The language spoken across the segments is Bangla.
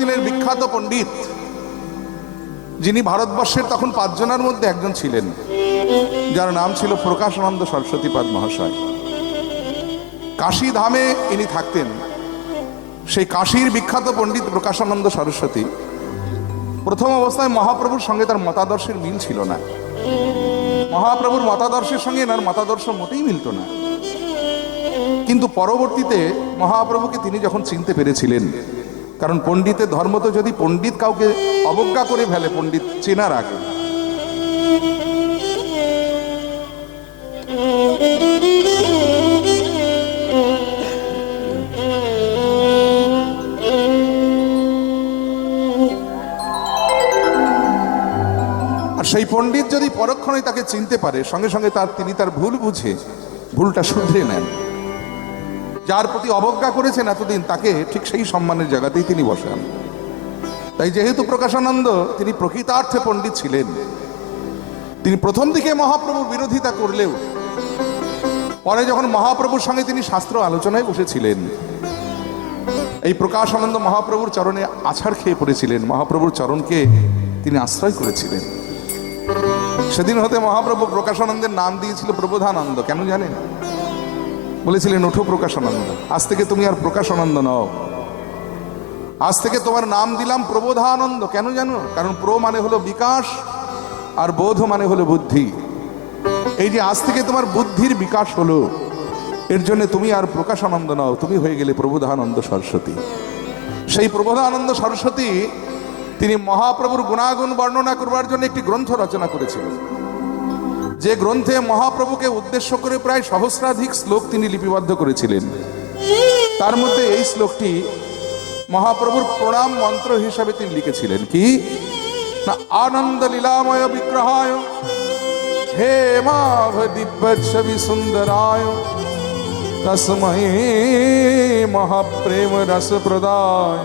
দিনের বিখ্যাত পণ্ডিত, যিনি ভারতবর্ষের তখন 5 জনের মধ্যে একজন ছিলেন, যার নাম ছিল প্রকাশানন্দ সরস্বতীপাদ মহাশয়। কাশী ধামে ইনি থাকতেন। সেই কাশীর বিখ্যাত পণ্ডিত প্রকাশানন্দ সরস্বতী প্রথম অবস্থায় মহাপ্রভুর সঙ্গে তার মতাদর্শের মিল ছিল না। মহাপ্রভুর মতাদর্শের সঙ্গে এনার মতাদর্শ মোটেই মিলত না। কিন্তু পরবর্তীতে মহাপ্রভুকে তিনি যখন চিনতে পেরেছিলেন, কারণ পণ্ডিতের ধর্ম তো যদি পণ্ডিত কাউকে অবজ্ঞা করে ফেলে পণ্ডিত চেনার আগে, আর সেই পণ্ডিত যদি পরক্ষণে তাকে চিনতে পারে, সঙ্গে সঙ্গে তিনি তার ভুল বুঝে ভুলটা শুধরে নেন। যার প্রতি অবজ্ঞা করেছেন এতদিন, তাকে ঠিক সেই সম্মানের জায়গাতেই তিনি বসান। তাই যেহেতু প্রকাশানন্দ তিনি প্রকৃতার্থে পণ্ডিত ছিলেন, তিনি প্রথম দিকে মহাপ্রভুর বিরোধিতা করলেও পরে যখন মহাপ্রভুর সঙ্গে তিনি শাস্ত্র আলোচনায় বসেছিলেন, এই প্রকাশানন্দ মহাপ্রভুর চরণে আছাড় খেয়ে পড়েছিলেন, মহাপ্রভুর চরণকে তিনি আশ্রয় করেছিলেন। সেদিন হতে মহাপ্রভু প্রকাশানন্দের নাম দিয়েছিল প্রবোধানন্দ। কেন জানেন? বলেছিলেন, ওঠো প্রকাশানন্দ, আজ থেকে তুমি আর প্রকাশানন্দ নও, আজ থেকে তোমার নাম দিলাম প্রবোধানন্দ। কেন জানো? কারণ প্র মানে হলো বিকাশ, আর বোধ মানে হলো বুদ্ধি। এই যে আজ থেকে তোমার বুদ্ধির বিকাশ হলো, এর জন্য তুমি আর প্রকাশানন্দ নও, তুমি হয়ে গেলে প্রবোধানন্দ সরস্বতী। সেই প্রবোধানন্দ সরস্বতী তিনি মহাপ্রভুর গুণাগুণ বর্ণনা করবার জন্য একটি গ্রন্থ রচনা করেছিলেন, যে গ্রন্থে মহাপ্রভুকে উদ্দেশ্য করে প্রায় সহস্রাধিক শ্লোক তিনি লিপিবদ্ধ করেছিলেন। তার মধ্যে এই শ্লোকটি মহাপ্রভুর প্রণাম মন্ত্র হিসাবে তিনি লিখেছিলেন। কি না? আনন্দ লীলাময় বিগ্রহায় হে মাভ দিব্য ছবি সুন্দরায় তস্মৈ মহাপ্রেম রস প্রদায়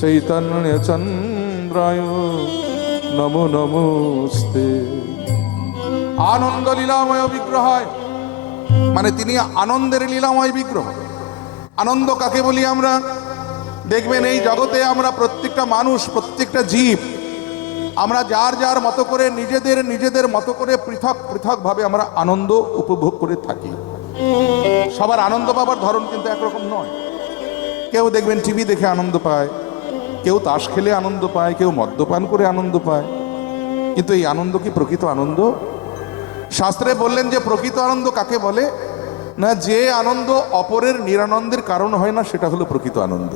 চৈতন্য চন্দ্রায় নমো নমস্তে। আনন্দ লীলাময় বিগ্রহায় মানে তিনি আনন্দের লীলাময় বিগ্রহ। আনন্দ কাকে বলি আমরা? দেখবেন এই জগতে আমরা প্রত্যেকটা মানুষ, প্রত্যেকটা জীব, আমরা যার যার মতো করে নিজেদের মতো করে পৃথক পৃথক ভাবে আমরা আনন্দ উপভোগ করে থাকি। সবার আনন্দ পাবার ধরন কিন্তু একরকম নয়। কেউ দেখবেন টিভি দেখে আনন্দ পায়, কেউ তাস খেলে আনন্দ পায়, কেউ মদ্যপান করে আনন্দ পায়। কিন্তু এই আনন্দ কি প্রকৃত আনন্দ? শাস্ত্রে বললেন যে প্রকৃত আনন্দ কাকে বলে না, যে আনন্দ অপরের নিরানন্দের কারণ হয় না, সেটা হলো প্রকৃত আনন্দ।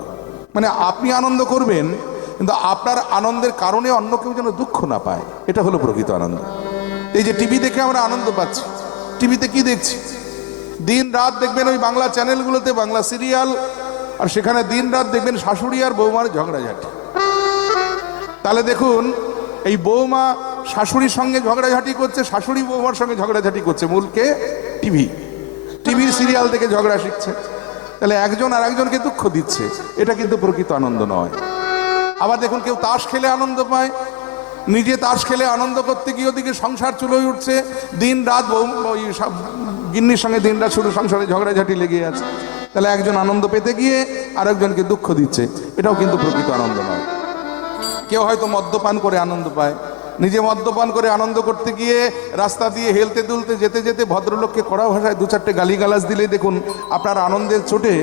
মানে আপনি আনন্দ করবেন, কিন্তু আপনার আনন্দের কারণে অন্য কেউ যেন দুঃখ না পায়, এটা হলো প্রকৃত আনন্দ। এই যে টিভি দেখে আমরা আনন্দ পাচ্ছি, টিভিতে কি দেখছি? দিন রাত দেখবেন ওই বাংলা চ্যানেলগুলোতে বাংলা সিরিয়াল, আর সেখানে দিন রাত দেখবেন শাশুড়ি আর বৌমার ঝগড়াঝাটি। তাহলে দেখুন, এই বৌমা শাশুড়ির সঙ্গে ঝগড়াঝাটি করছে, শাশুড়ি বৌমার সঙ্গে ঝগড়াঝাটি করছে, মূলকে টিভির সিরিয়াল থেকে ঝগড়া শিখছে। তাহলে একজন আর একজনকে দুঃখ দিচ্ছে, এটা কিন্তু প্রকৃত আনন্দ নয়। আবার দেখুন, কেউ তাস খেলে আনন্দ পায়, নিজে তাস খেলে আনন্দ করতে গিয়ে ওদিকে সংসার চলে উঠছে, দিন রাত গিন্নির সঙ্গে দিন রাত শুধু সংসারে ঝগড়াঝাটি লেগে আছে। তাহলে একজন আনন্দ পেতে গিয়ে আরেকজনকে দুঃখ দিচ্ছে, এটাও কিন্তু প্রকৃত আনন্দ নয়। কেউ হয়তো মদ্যপান করে আনন্দ পায়, নিজে মদ্যপান করে আনন্দ করতে গিয়ে রাস্তা দিয়ে হেলতে দুলতে যেতে যেতে ভদ্রলোককে কড়া ভাষায় 2-4টে গালিগালাজ দিলেই দেখুন আপনার আনন্দের চোটে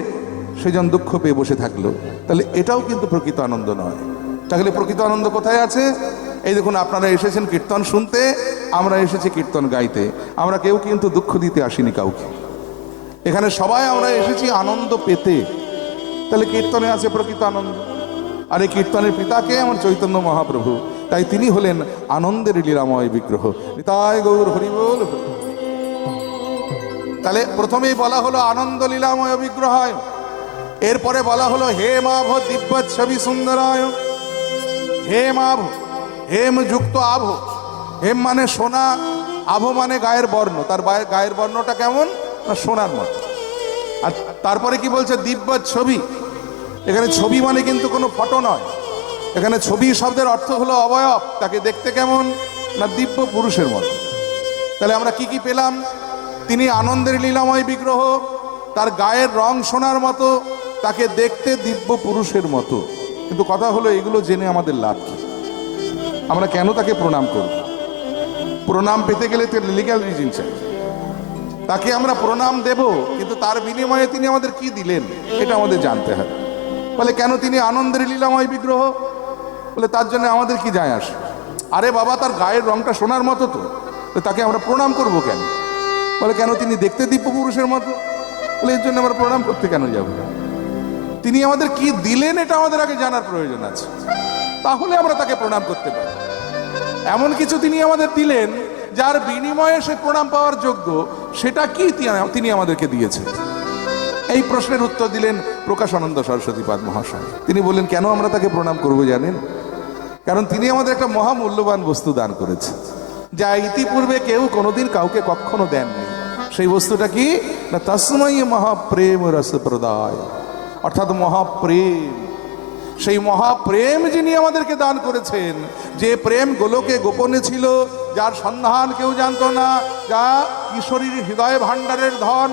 সেজন দুঃখ পেয়ে বসে থাকলো। তাহলে এটাও কিন্তু প্রকৃত আনন্দ নয়। তাহলে প্রকৃত আনন্দ কোথায় আছে? এই দেখুন, আপনারা এসেছেন কীর্তন শুনতে, আমরা এসেছি কীর্তন গাইতে। আমরা কেউ কিন্তু দুঃখ দিতে আসিনি কাউকে, এখানে সবাই আমরা এসেছি আনন্দ পেতে। তাহলে কীর্তনে আছে প্রকৃত আনন্দ। আর এই কীর্তনের পিতাকে আমার চৈতন্য মহাপ্রভু, তাই তিনি হলেন আনন্দের লীলাময় বিগ্রহ। নিতাই গৌর হরি বল। তাহলে প্রথমেই বলা হলো আনন্দ লীলাময় বিগ্রহায়, এরপরে বলা হলো হে মাভ দিব্য ছবি সুন্দরায়। হে মাভ, হেম যুক্ত আভ। হেম মানে সোনা, আভ মানে গায়ের বর্ণ। তার গায়ের বর্ণটা কেমন? না সোনার মতো। আর তারপরে কি বলছে? দিব্য ছবি। এখানে ছবি মানে কিন্তু কোনো ফটো নয়, এখানে ছবি শব্দের অর্থ হলো অবয়ব। তাকে দেখতে কেমন? না দিব্য পুরুষের মতো। তাহলে আমরা কি কি পেলাম? তিনি আনন্দের লীলাময় বিগ্রহ, তার গায়ের রং সোনার মতো, তাকে দেখতে দিব্য পুরুষের মতো। কিন্তু কথা হলো এগুলো জেনে আমাদের লাভ কি? আমরা কেন তাকে প্রণাম করব? প্রণাম পেতে গেলে তো লিগ্যাল রিজন চাই। তাকে আমরা প্রণাম দেব, কিন্তু তার বিনিময়ে তিনি আমাদের কি দিলেন এটা আমাদের জানতে হবে। বলে কেন তিনি আনন্দের লীলাময় বিগ্রহ, বলে তার জন্য আমাদের কি যায় আসে? আরে বাবা, তার গায়ের রংটা সোনার মতো, তো তাকে আমরা প্রণাম করব কেন? বলে কেন তিনি দেখতে দিব্য পুরুষের মতো, বলে এর জন্য আমরা প্রণাম করতে কেন যাব? তিনি আমাদের কি দিলেন এটা আমাদের আগে জানার প্রয়োজন আছে, তাহলে আমরা তাকে প্রণাম করতে পারি। এমন কিছু তিনি আমাদের দিলেন যার বিনিময়ে সে প্রণাম পাওয়ার যোগ্য, সেটা কি তিনি আমাদেরকে দিয়েছেন? এই প্রশ্নের উত্তর দিলেন প্রকাশানন্দ সরস্বতীপাদ মহাশয়। তিনি বললেন কেন আমরা তাকে প্রণাম করব জানেন? কারণ তিনি আমাদের একটা মহামূল্যবান বস্তু দান করেছে, যা ইতিপূর্বে কেউ কোনোদিন কাউকে কখনো দেননি। সেই বস্তুটা কি না, তস্মৈ মহাপ্রেম রস প্রদায়, অর্থাৎ মহাপ্রেম। সেই মহাপ্রেম যিনি আমাদেরকে দান করেছেন, যে প্রেম গোলকে গোপনে ছিল, যার সন্ধান কেউ জানত না, যা ঈশ্বরীর হৃদয় ভাণ্ডারের ধন,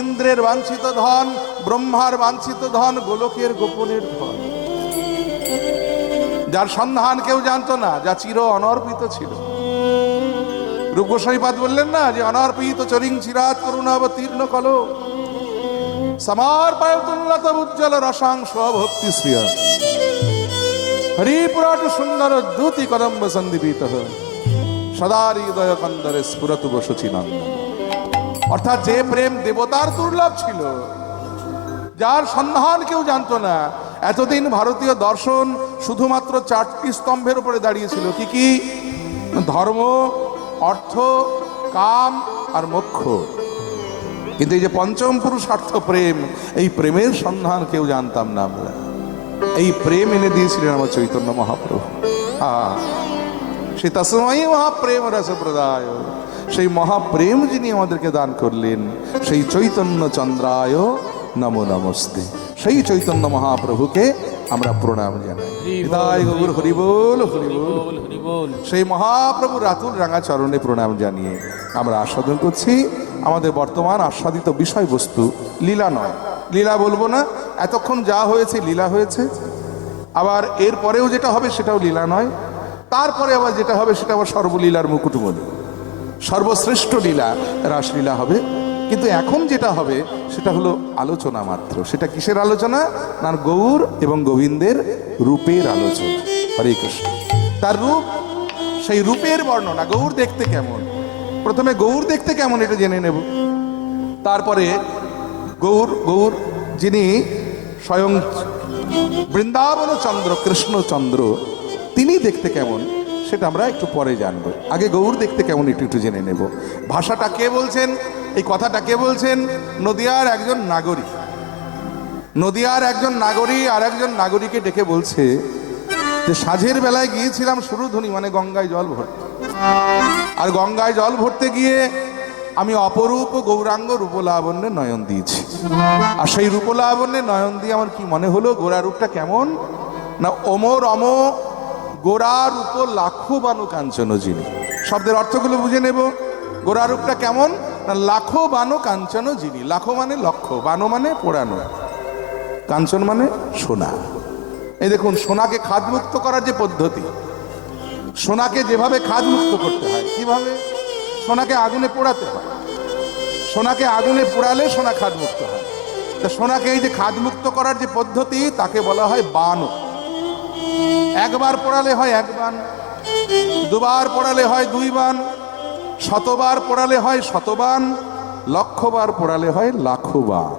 ইন্দ্রের বাঞ্ছিত ধন, ব্রহ্মার বাঞ্ছিত ধন, গোলকের গোপনের ধন, যার সন্ধান কেউ জানত না, যা চির অনর্পিত ছিল। রূপ গোস্বামীপাদ বললেন না যে অনর্পিত চরিং চিরাত করুণা অবতীর্ণ কলো সমর্পয়তুল্লত উজ্জ্বল রসাংশ ভক্তি শ্রিয় হরিপুরাট সুন্দর দ্যুতি কদম্ব সন্দীপিত সদা হৃদয় কন্দরে স্ফুরতু বসুচিনন্দ। অর্থাৎ যে প্রেম দেবতার দুর্লভ ছিল, যার সন্ধান কেউ জানত না। এতদিন ভারতীয় দর্শন শুধুমাত্র 4টি স্তম্ভের উপরে দাঁড়িয়েছিল। কি কি? ধর্ম, অর্থ, কাম আর মোক্ষ। কিন্তু এই যে পঞ্চম পুরুষার্থ প্রেম, এই প্রেমের সন্ধান কেউ জানতাম না আমরা। এই প্রেম এনে দিয়েছিলেন আমার চৈতন্য মহাপ্রভু। সেই তস্মৈ মহাপ্রেম রস প্রদায়, সেই মহাপ্রেম যিনি আমাদেরকে দান করলেন, সেই চৈতন্য চন্দ্রায় নমো নমস্তে। সেই চৈতন্য মহাপ্রভুকে আমরা প্রণাম জানাই। হৃদয় গৌর হরি বল, হরি বল, হরি বল। সেই মহাপ্রভু রাতুল রাঙা চরণে প্রণাম জানিয়ে আমরা আস্বাদন করছি আমাদের বর্তমান আস্বাদিত বিষয়বস্তু লীলা নয়। লীলা বলবো না, এতক্ষণ যা হয়েছে লীলা হয়েছে। আবার এর পরেও যেটা হবে সেটাও লীলা নয়। তারপরে আবার যেটা হবে সেটা আবার সর্বলীলার মুকুটমণি, সর্বশ্রেষ্ঠ লীলা রাসলীলা হবে। কিন্তু এখন যেটা হবে সেটা হলো আলোচনা মাত্র। সেটা কিসের আলোচনা? না, গৌর এবং গোবিন্দের রূপের আলোচনা। হরে কৃষ্ণ। তার রূপ, সেই রূপের বর্ণনা। গৌর দেখতে কেমন, প্রথমে গৌর দেখতে কেমন এটা জেনে নেব। তারপরে গৌর যিনি স্বয়ং বৃন্দাবন চন্দ্র, কৃষ্ণচন্দ্র, তিনি দেখতে কেমন সেটা আমরা একটু পরে জানবো। আগে গৌর দেখতে কেমন একটু জেনে নেব। ভাষাটা কে বলছেন, এই কথাটা কে বলছেন? নদিয়ার একজন নাগরিক। নদিয়ার একজন নাগরিক আর একজন নাগরিককে ডেকে বলছে যে সাঁঝের বেলায় গিয়েছিলাম সুরধুনি, মানে গঙ্গায় জল ভরতে। আর গঙ্গায় জল ভরতে গিয়ে আমি অপরূপ গৌরাঙ্গ রূপলাবণ্যে নয়ন দিয়েছি। আর সেই রূপলাবণ্যে নয়ন দিয়ে আমার কি মনে হলো, গোরা রূপটা কেমন না, অমর অম গোরা রূপ লাখো বানু কাঞ্চন যিনি। শব্দের অর্থগুলো বুঝে নেব। গোরা রূপটা কেমন না, লাখো বানু কাঞ্চন যিনি। লাখো মানে লক্ষ, বানো মানে পোড়ানো, কাঞ্চন মানে সোনা। এই দেখুন, সোনাকে খাদমুক্ত করার যে পদ্ধতি, সোনাকে যেভাবে খাদমুক্ত করতে হয়, কিভাবে? সোনাকে আগুনে পোড়াতে হয়। সোনাকে আগুনে পোড়ালে সোনা খাদমুক্ত হয়। তা সোনাকে এই যে খাদমুক্ত করার যে পদ্ধতি, তাকে বলা হয় বান। একবার পোড়ালে হয় 1 বান, দুবার পোড়ালে হয় 2 বান, শতবার পোড়ালে হয় 100 বান, লক্ষবার পোড়ালে হয় লাখো বান।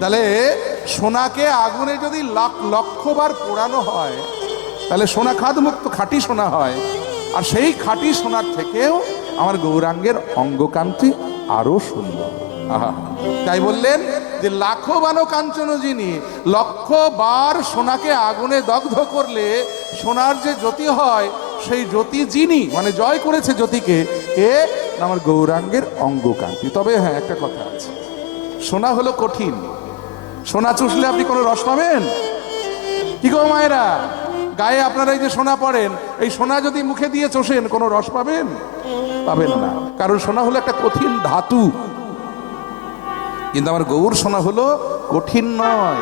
তাহলে সোনাকে আগুনে যদি লক্ষবার পোড়ানো হয়, তাহলে সোনা খাদমুক্ত, খাঁটি সোনা হয়। আর সেই খাঁটি সোনার থেকেও আমার গৌরাঙ্গের অঙ্গকান্তি আরো সুন্দর। তাই বললেন যে লাখো বানো কাঞ্চন যিনি। 1,000,000বার সোনাকে আগুনে দগ্ধ করলে সোনার যে জ্যোতি হয়, সেই জ্যোতি যিনি, মানে জয় করেছে জ্যোতিকে, এ আমার গৌরাঙ্গের অঙ্গকান্তি। তবে হ্যাঁ, একটা কথা আছে, সোনা হলো কঠিন। সোনা চুষলে আপনি কোনো রস পাবেন? কি গো মায়েরা, গায়ে আপনারা এই যে সোনা পড়েন, এই সোনা যদি মুখে দিয়ে চষেন কোনো রস পাবেন? পাবেন না, কারণ সোনা হলো একটা কঠিন ধাতু। কিন্তু আমার গৌর সোনা হলো কঠিন নয়,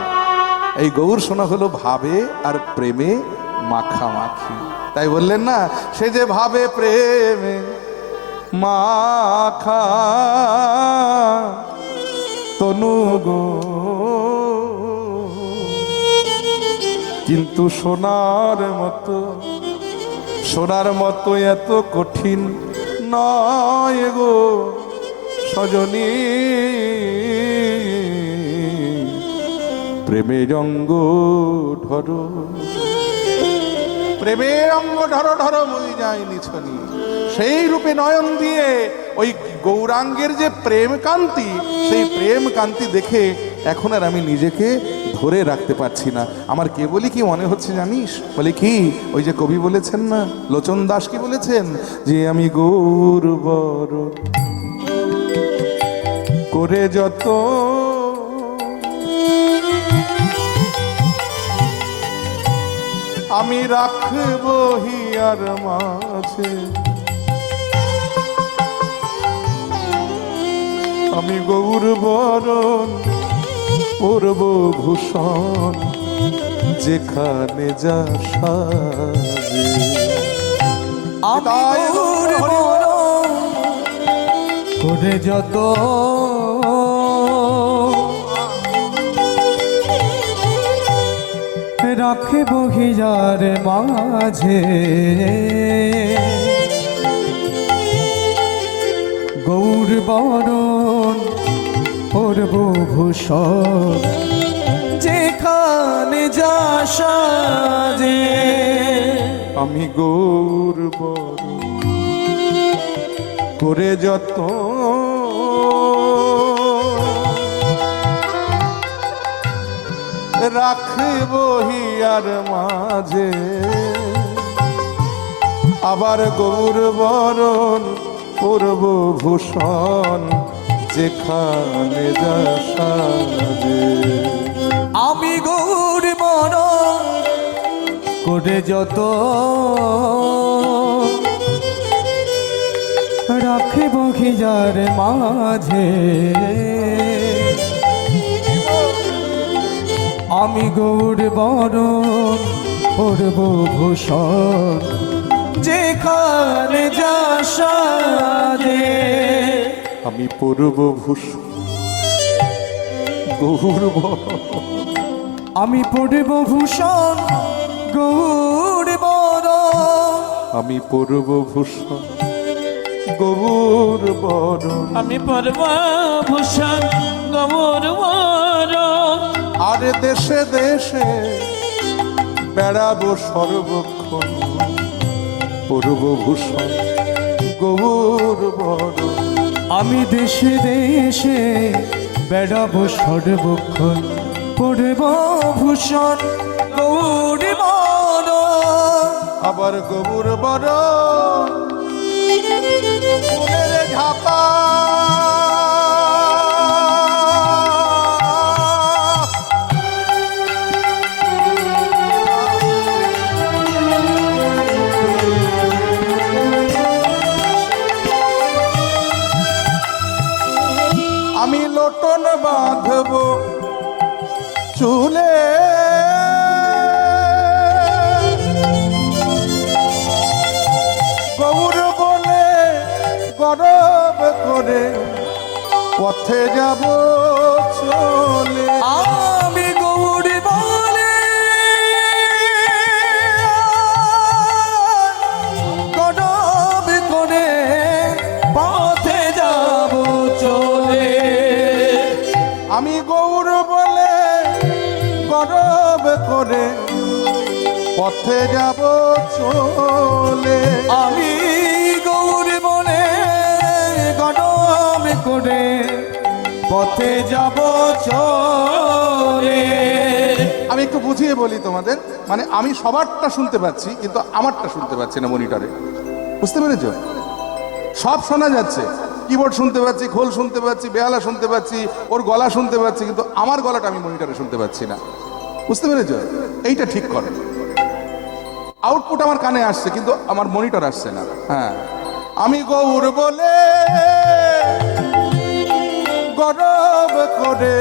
এই গৌর সোনা হলো ভাবে আর প্রেমে মাখামাখি। তাই বললেন না, সে যে ভাবে প্রেমে মাখা তনু গো, কিন্তু সোনার মতো এত কঠিন নয় গো সজনী। প্রেমের অঙ্গ ধরো, প্রেমের অঙ্গ ধরো ধরো মই যাই নিছনি। সেই রূপে নয়ন দিয়ে ওই গৌরাঙ্গের যে প্রেম কান্তি, সেই প্রেম কান্তি দেখে এখন আর আমি নিজেকে ধরে রাখতে পারছি না। আমার কেবলই কি মনে হচ্ছে জানিস? বলে কি, ওই যে কবি বলেছেন না, লোচন দাস কি বলেছেন, যে আমি গৌর বরণ করে যত আমি রাখবো হিয়ার মাঝে, আমি গৌর বরণ পরব ভূষণ যেখানে যা সাজে। আমি গৌর বরণ করে যত রাখিব হিয়ার মাঝে, গৌর বরণ পরব ভূষণ যেখানে যা সাজে। আমি গৌর বরণ করে যত রাখব হিয়ার মাঝে, আবার গৌর বরণ পরব ভূষণ যেখানে যা সাজে। আমি গৌর বরণ করে যত রাখিব হিয়ার মাঝে, আমি গৌর বরণ পরব ভূষণ যেখানে যা সাজে। আমি পরব ভূষণ গৌর বরণ, আমি পরব ভূষণ গৌর বরণ, আমি পরব ভূষণ গৌর বরণ, আমি পরব ভূষণ গৌর বরণ, আর দেশে দেশে বেড়াবো সর্বক্ষণ পরব ভূষণ গৌর বরণ। আমি দেশে দেশে বেড়াবো সর্বক্ষণ পরব ভূষণ গৌর বরণ, আবার গৌর বরণ ফুলের ঝাপা আমি লোটন বাঁধব চুলে, গৌর বলে গরব করে পথে যাব চলে। আমি গৌর বলে গরব করে পথে যাব চলে। আমি গৌর বলে গরব করে পথে যাব চলে। আমি গৌর বলে গরব করে পথে যাব চলে। আমি একটু বুঝিয়ে বলি তোমাদের, মানে আমি সবারটা শুনতে পাচ্ছি কিন্তু আমারটা শুনতে পাচ্ছি না মনিটরে, বুঝতে পেরেছ? সব শোনা যাচ্ছে, কিবোর্ড শুনতে পাচ্ছি, খোল শুনতে পাচ্ছি, বেহালা শুনতে পাচ্ছি, ওর গলা শুনতে পাচ্ছি, কিন্তু আমার গলাটা আমি মনিটরে শুনতে পাচ্ছি না, বুঝতে পেরেছ? এইটা ঠিক করে। আউটপুট আমার কানে আসছে কিন্তু আমার মনিটর আসছে না। হ্যাঁ, আমি গৌর বলে গরব করে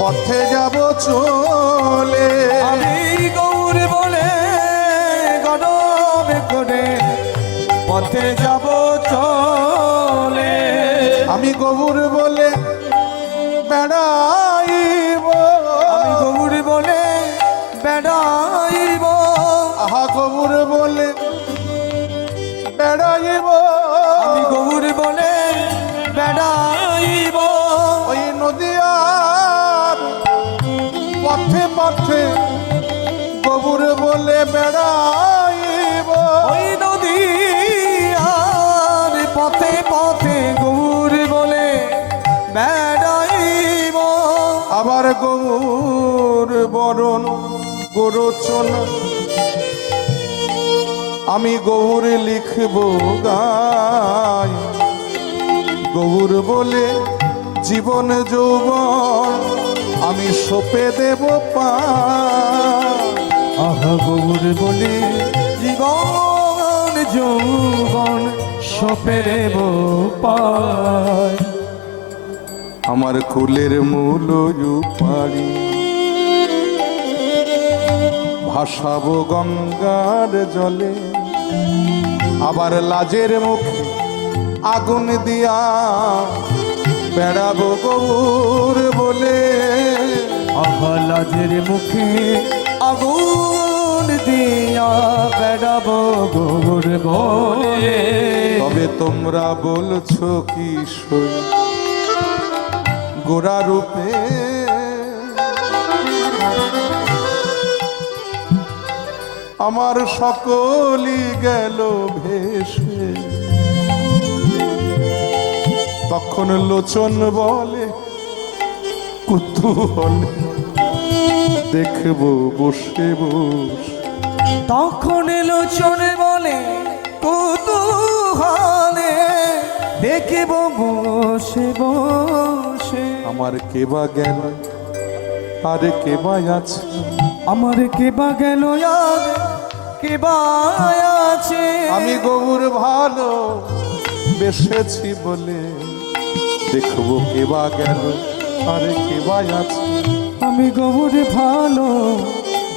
পথে যাব চলে। আমি গৌর বলে গরবে করে পথে যাব চলে। আমি গৌর বলে বেড়াইব, আমি গৌর বলে বেড়াইব, আহা গৌর বলে বেড়াইব। আমি গৌর বলে বেড়াইব, ওই নদিয়ার পথে পথে গৌর বলে বেড়াইব। ওই নদী আর পথে পথে গৌর বলে বেড়াইব। আবার গৌর বরণ গোরচনা আমি গৌর লিখব গাই। গৌর বলে জীবন যৌবন আমি সপে দেব পাই। আহা গৌর বলে জীবন যৌবন সপে দেব পায়। আমার কুলের মূল পাড়ি ভাসাবো গঙ্গার জলে। আবার লাজের মুখে আগুন দিয়া বেড়াবো গৌর বলে। আহা লাজের মুখে আগুন দিয়া বেড়াবো গৌর বলে। তবে তোমরা বলছো কি সই গোরা রূপে আমার সকলই গেল ভেসে। তখন লোচন বলে কুতূহলে দেখবো বসে বসে। তখন লোচন বলে কৌতূহলে দেখিব বসে বসে। আমার কেবা গেল আর কেবা আছে, আমার কেবা গেল আর কেবা আছে। আমি গৌর ভালো বেসেছি বলে দেখবো কেবা গেল আর কেবা আছে। আমি গৌর ভালো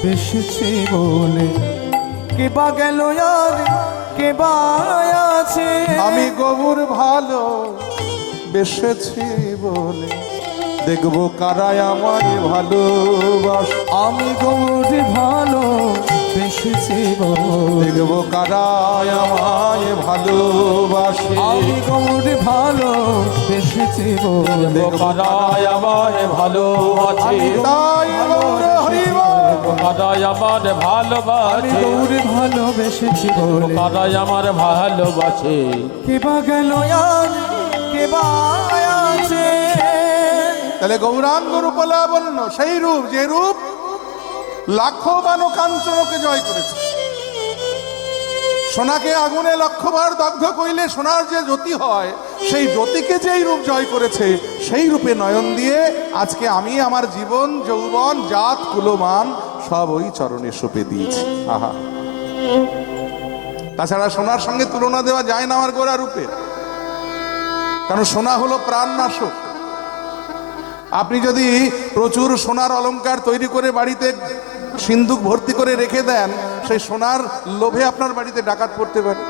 বেসেছি বলে কেবা গেল আর কেবা আছে। আমি গৌর ভালো বেসেছি বলে দেখবো কারায় আমার ভালোবাসে। আমি গৌর ভালো বেসেছি বলে দেখবো কারায় আমায় ভালোবাসে। আমি গৌর ভালো বেসেছি বলে দেখবো কাদায় আমার ভালোবাসে, তাই গৌর হরিবল। কাদায় আমার আমি ভালোবাসে, গৌর ভালো বেসেছি বলে কাদায় আমার ভালোবাসে। কেবা গেল আর কেবা আছে। তাহলে গৌরাঙ্গ রূপলাবণ্য সেই রূপ যে রূপ লাখো বানো কাঞ্চনকে জয় করেছে। সোনাকে আগুনে লক্ষবার দগ্ধ কইলে সোনার যে জ্যোতি হয়, সেই জ্যোতিকে যেই রূপ জয় করেছে সেই রূপে নয়ন দিয়ে আজকে আমি আমার জীবন যৌবন জাত কুলমান সব ওই চরণে সঁপে দিয়েছি। আহা, তাছাড়া সোনার সঙ্গে তুলনা দেওয়া যায় না আমার গোরা রূপে, কারণ সোনা হলো প্রাণনাশক। আপনি যদি প্রচুর সোনার অলংকার তৈরি করে বাড়িতে সিন্দুক ভর্তি করে রেখে দেন, সেই সোনার লোভে আপনার বাড়িতে ডাকাত পড়তে পারে।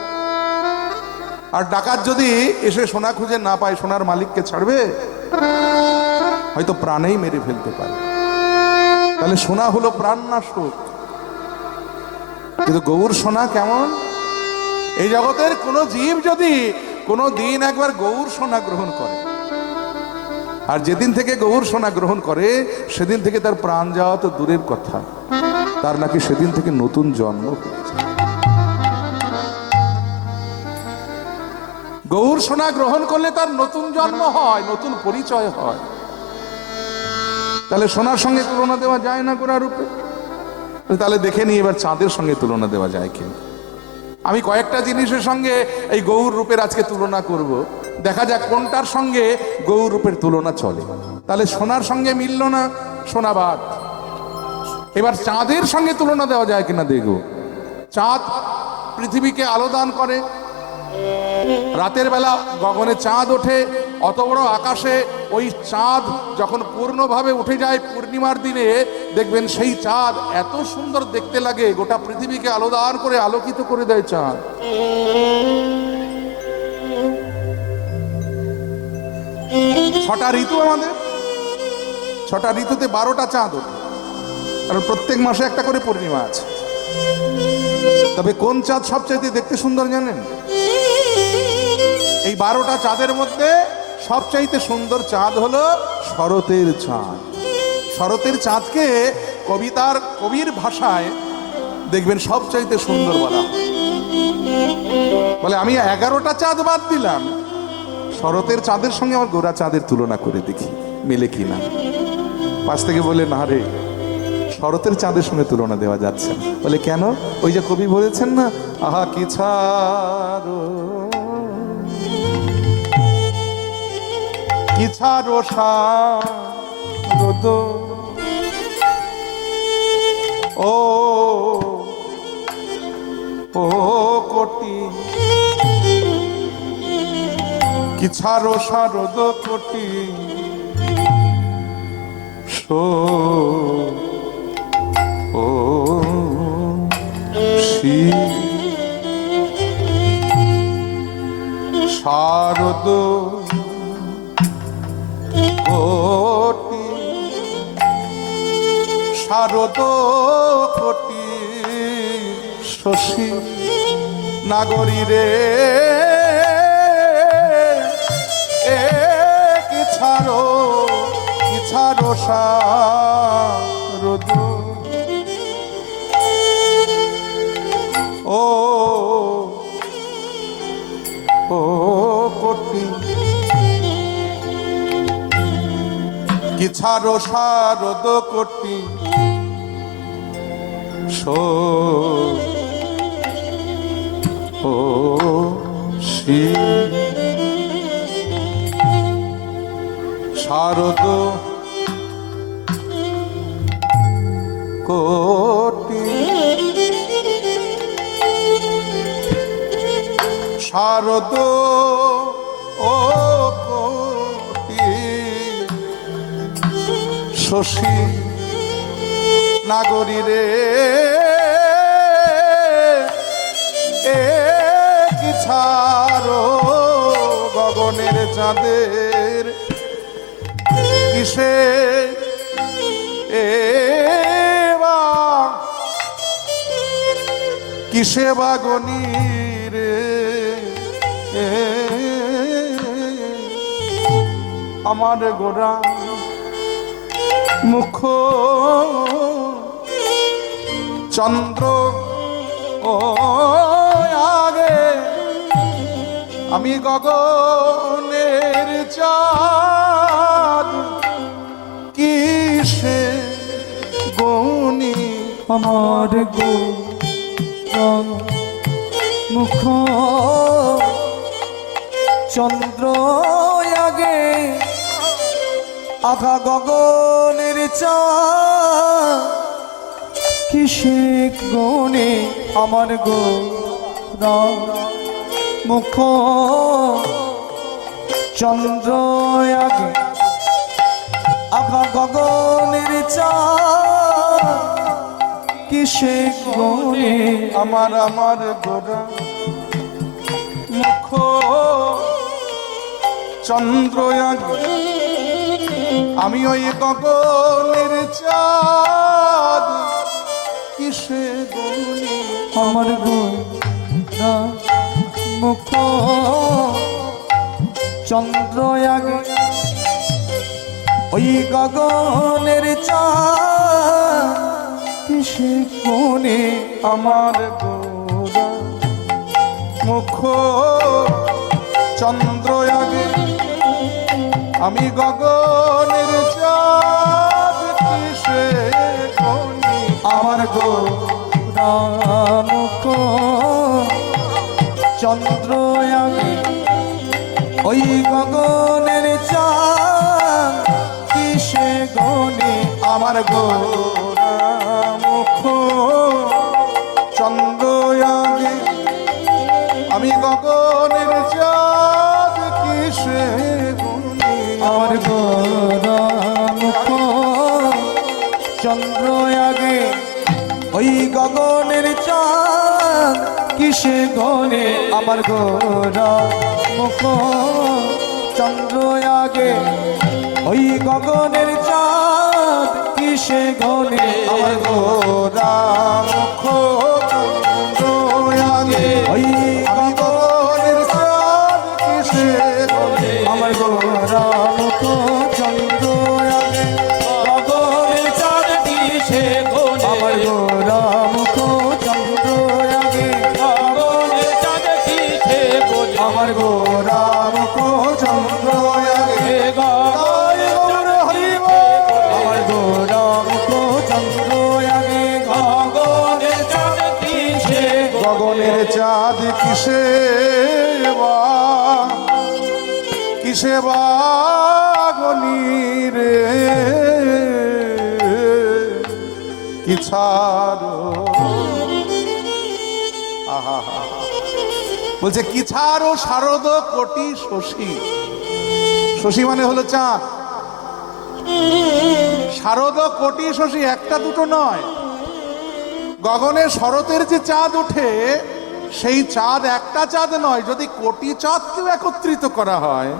আর ডাকাত যদি এসে সোনা খুঁজে না পায়, সোনার মালিককে ছাড়বে? হয়তো প্রাণেই মেরে ফেলতে পারে। তাহলে সোনা হলো প্রাণনাশক। কিন্তু গৌর সোনা কেমন? এই জগতের কোন জীব যদি কোনো দিন একবার গৌর সোনা গ্রহণ করে, আর যেদিন থেকে গৌর সোনা গ্রহণ করে সেদিন থেকে তার প্রাণ যাওয়া তো দূরের কথা, তার নাকি সেদিন থেকে নতুন জন্ম হয়েছে। গৌর সোনা গ্রহণ করলে তার নতুন জন্ম হয়, নতুন পরিচয় হয়। তাহলে সোনার সঙ্গে তুলনা দেওয়া যায় না গোরা রূপে? তাহলে দেখে নি এবার চাঁদের সঙ্গে তুলনা দেওয়া যায় কি। আমি কয়েকটা জিনিসের সঙ্গে এই গৌর রূপের আজকে তুলনা করব, দেখা যাক কোনটার সঙ্গে গৌর রূপের তুলনা চলে। তাহলে সোনার সঙ্গে মিলল না, সোনা বাদ। এবার চাঁদের সঙ্গে তুলনা দেওয়া যায় কিনা দেখো। চাঁদ পৃথিবীকে আলো দান করে, রাতের বেলা গগনে চাঁদ ওঠে, অত বড় আকাশে ওই চাঁদ যখন পূর্ণভাবে উঠে যায় পূর্ণিমার দিনে, দেখবেন সেই চাঁদ এত সুন্দর দেখতে লাগে, গোটা পৃথিবীকে আলোদান করে আলোকিত করে দেয় চাঁদ। ছটা ঋতু আমাদের, ছটা ঋতুতে 12টা চাঁদ ওঠে, আর প্রত্যেক মাসে একটা করে পূর্ণিমা আছে। তবে কোন চাঁদ সবচাইতে দেখতে সুন্দর জানেন? এই 12টা চাঁদের মধ্যে সবচাইতে সুন্দর চাঁদ হলো শরতের চাঁদ। শরতের চাঁদকে কবির ভাষায় দেখবেন সবচাইতে সুন্দর বলা হয়। বলে আমি 11টা চাঁদ বাদ দিলাম, শরতের চাঁদের সঙ্গে আমার গোরা চাঁদের তুলনা করে দেখি মেলে কিনা। পাশ থেকে বলে না রে, শরতের চাঁদের সঙ্গে তুলনা দেওয়া যাচ্ছে না। বলে কেন? ওই যে কবি বলেছেন না, আহা কি ছাড়ো কি ছাড়ো শারদ, ও ও কোটি কি ছাড়ো শারদ কোটি, ও শারদ কোটি, শারদ কোটি শশী নাগরী রে, কি ছাড়ো শারদ, ও ও কোটি কি ছাড়ো শারদ কোটি, ও শারদ কোটি, শারদ ও কোটি শশী নাগরী রে, কি ছাড়ো গগনের চাঁদের কিসে, কিসে বাগনি রে, আমার গোরা মুখ চন্দ্র, ও আগে আমি গগনের চাঁদ কিসে গনি, আমার গো মুখ চন্দ্র আগে আঘা গগনের চাঁদ কিসে গনে, আমার গো মুখ চন্দ্র আগে আঘা গগনের চাঁদ কিসে গনে, আমার গোরা মুখ চন্দ্র আগে আমি ওই গগনের চাঁদ কিসে গনি, আমার গো মুখ চন্দ্র আগে ওই গগনের চাঁদ কিসে কোনে, আমার গোরা মুখ চন্দ্র আগে আমি গগনের চাঁদ কিসে গনি, আমার গো মুখ চন্দ্র আগে ওই গগনের চাঁদ কিসে গনে, আমার গোরা মুখ চন্দ্র আগে আমি গগনের চাঁদ কিসে গনি, আমার গো ওই গগনের চাঁদ কিসে গনে আমার গোরা মুখ চন্দ্র আগে ওই গগনের চাঁদ কিসে গনে আমার গোরা মুখ চন্দ্র আগে ওই গগনের চাঁদ কিসে গনে আমার গোরা মুখ চন্দ্র আগে গগনের চাঁদ কিসে গনে আমার গোরা মুখ চন্দ্র আগে গগনের চাঁদ কিসে গনে আমার গোরা মুখ চন্দ্র আগে হে গগনের আমার গোরা মুখ চন্দ্র আগে গগনের চাঁদ কিসে গগনের চাঁদ কিসে বা গনি রে কি ছাড়ো আহা বলছে কি ছাড়ো শারদ কোটি শশী শশী মানে হলো চাঁদ শারদ কোটি শশী একটা দুটো নয় গগনে শরতের যে চাঁদ ওঠে সেই চাঁদ একটা চাঁদ নয় যদি কোটি চাঁদকেও একত্রিত করা হয়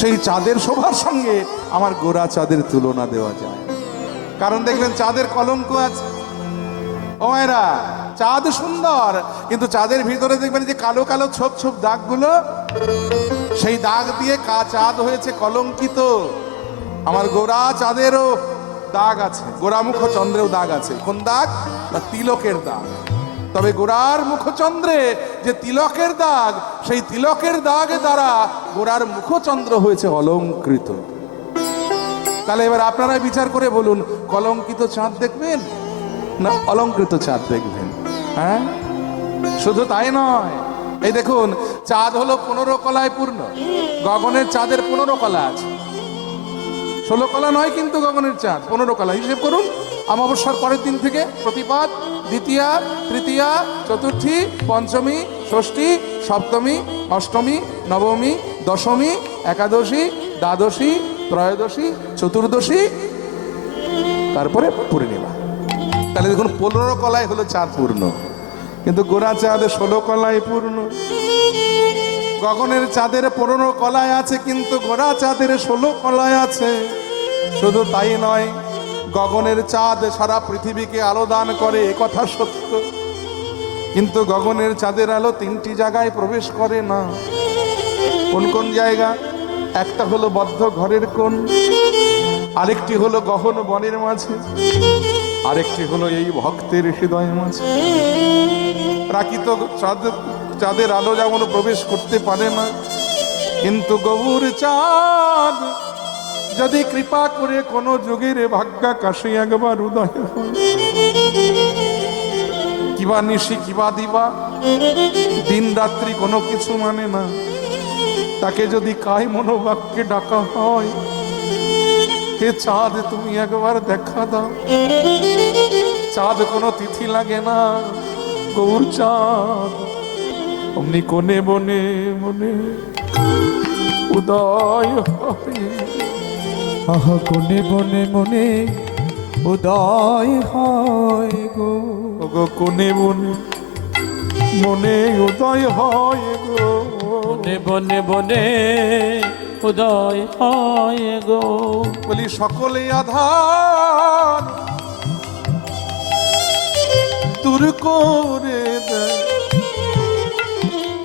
সেই চাঁদের শোভার সঙ্গে আমার গোরা চাঁদের তুলনা দেওয়া যায় কারণ দেখবেন চাঁদের কলঙ্ক আছে ও মায়েরা চাঁদ সুন্দর কিন্তু চাঁদের ভিতরে দেখবেন যে কালো কালো ছোপ ছোপ দাগগুলো সেই দাগ দিয়ে চাঁদ হয়েছে কলঙ্কিত আমার গোরা চাঁদেরও দাগ আছে গোরামুখ চন্দ্রেও দাগ আছে কোন দাগ না তিলকের দাগ তবে গোরার মুখচন্দ্রে যে তিলকের দাগ সেই তিলকের দাগ দ্বারা গোরার মুখচন্দ্র হয়েছে অলঙ্কৃত তাহলে এবার আপনারা বিচার করে বলুন কলঙ্কিত চাঁদ দেখবেন না অলঙ্কৃত চাঁদ দেখবেন হ্যাঁ শুধু তাই নয় এই দেখুন চাঁদ হলো 15 কলায় পূর্ণ গগনের চাঁদের 15 কলা আছে 16 কলা নয় কিন্তু গগনের চাঁদ 15 কলা হিসেব করুন অমাবস্যার পরের দিন থেকে প্রতিপাদ দ্বিতীয়া তৃতীয়া চতুর্থী পঞ্চমী ষষ্ঠী সপ্তমী অষ্টমী নবমী দশমী একাদশী দ্বাদশী ত্রয়োদশী চতুর্দশী তারপরে পূর্ণিমা তাহলে দেখুন 15 কলায় হলো চাঁদ পূর্ণ কিন্তু গোরা চাঁদ 16 কলায় পূর্ণ গগনের চাঁদের 15 কলায় আছে কিন্তু গোরা চাঁদের 16 কলায় আছে শুধু তাই নয় গগনের চাঁদ সারা পৃথিবীকে আলো দান করে কথা সত্য কিন্তু গগনের চাঁদের আলো 3টি জায়গায় প্রবেশ করে না কোন কোন জায়গা একটা হলো বদ্ধ ঘরের কোণ আরেকটি হলো গহন বনের মাঝে আরেকটি হলো এই ভক্তের হৃদয়ের মাঝে প্রাকৃত চাঁদের আলো যেমন প্রবেশ করতে পারে না কিন্তু গৌর চাঁদ যদি কৃপা করে কোন যুগের ভাগ্যাকাশে একবার উদয় হয় কিবা নিশি কিবা দিবা দিন রাত্রি কোনো কিছু মানে না তাকে যদি কায় মনোবাক্যে ডাকা হয় হে চাঁদ তুমি একবার দেখা দাও চাঁদ কোনো তিথি লাগে না গৌর চাঁদ অমনি কোনে বনে মনে উদয় হয় আহা কোনে বনে মনে উদয় হয় গো গো কোনে বনে মনে উদয় হয় গো বনে বনে বনে উদয় হয় গো বলি সকলে আধার দূর করে দেয়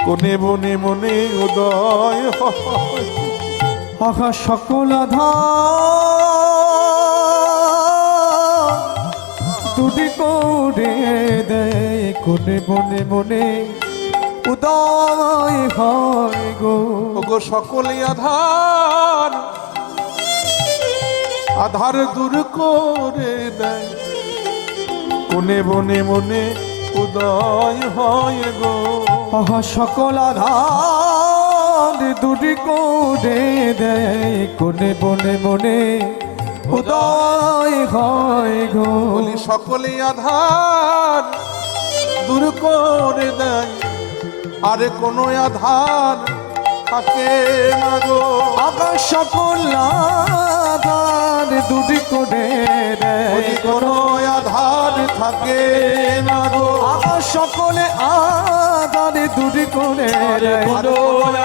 কোনে বনে মনে উদয় হয় আহা সকল আধার দুটি করে দেয় কোনে বনে মনে উদয় হয় গো গো সকলে আধার আধার দূর করে দেয় কোনে বনে মনে উদয় হয় গো আহা সকল আধার দুটি করে দেয় কোনে বনে মনে উদয় হয় গো বলি সকলে আধার দূর করে দেয় আরে কোনো আধার থাকে না গো। আকাশ সকল আধার দুটি করে ওই কোনো আধার থাকে না গো। আকাশ সকলে আধার দুটি করে কোনো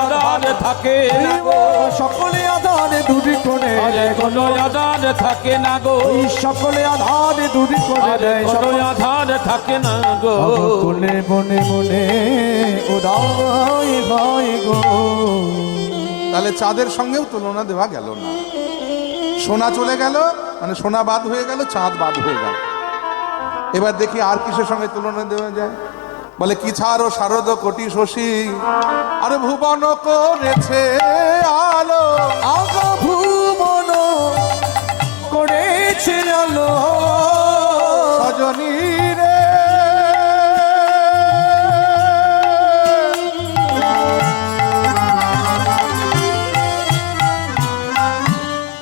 আদান থাকে না গো, সকলে আধার দুটি করে কোনো আদান থাকে না গো, ওই সকলে আধার দুটি করে কোনো আধান থাকে না গো। কোলে মনে মনে উদয় হয় গো। তাহলে চাঁদের সঙ্গেও তুলনা দেওয়া গেল না। সোনা চলে গেল, মানে সোনা বাদ হয়ে গেল, চাঁদ বাদ হয়ে গেল। এবার দেখি আর কিসের সঙ্গে তুলনা দেওয়া যায়। বলে কি ছাড়ো শারদ কোটি শশী, আরে ভুবন করেছে আলো। আগা ভুবন করেছে আলো সজনী রে,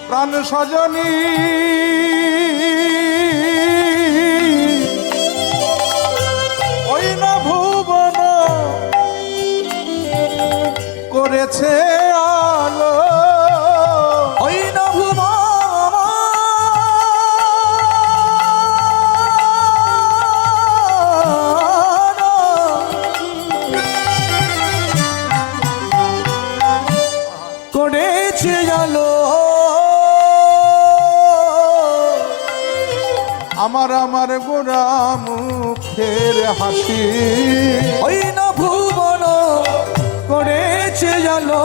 প্রাণ সজনী ওই না ভুবন করেছে আলো। ওই না ভুবন করেছে আলো আমার আমার গোরা মুখের হাসি। ওই না ভুবন করেছে আলো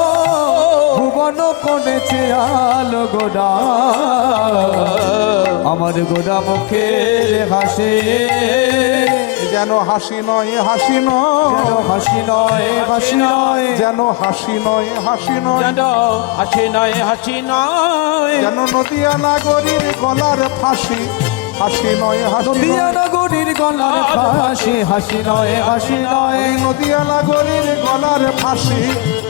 ভুবন করেছে আলো গোডা আমার গোডা মুখের হাসি। যেন হাসি নয় হাসি নয়, যেন হাসি নয় হাসি নয় যেন হাসি নয় হাসি নয়, যেন হাসি নয় হাসি নয়, যেন নদিয়া নাগরীর গলার ফাঁসি। হাসি নয় হাসি নদিয়া নয়, নগরীর গলার ফাঁসি হাসি নয় হাসি নয় ওই নদিয়া নাগরীর গলার ফাঁসি।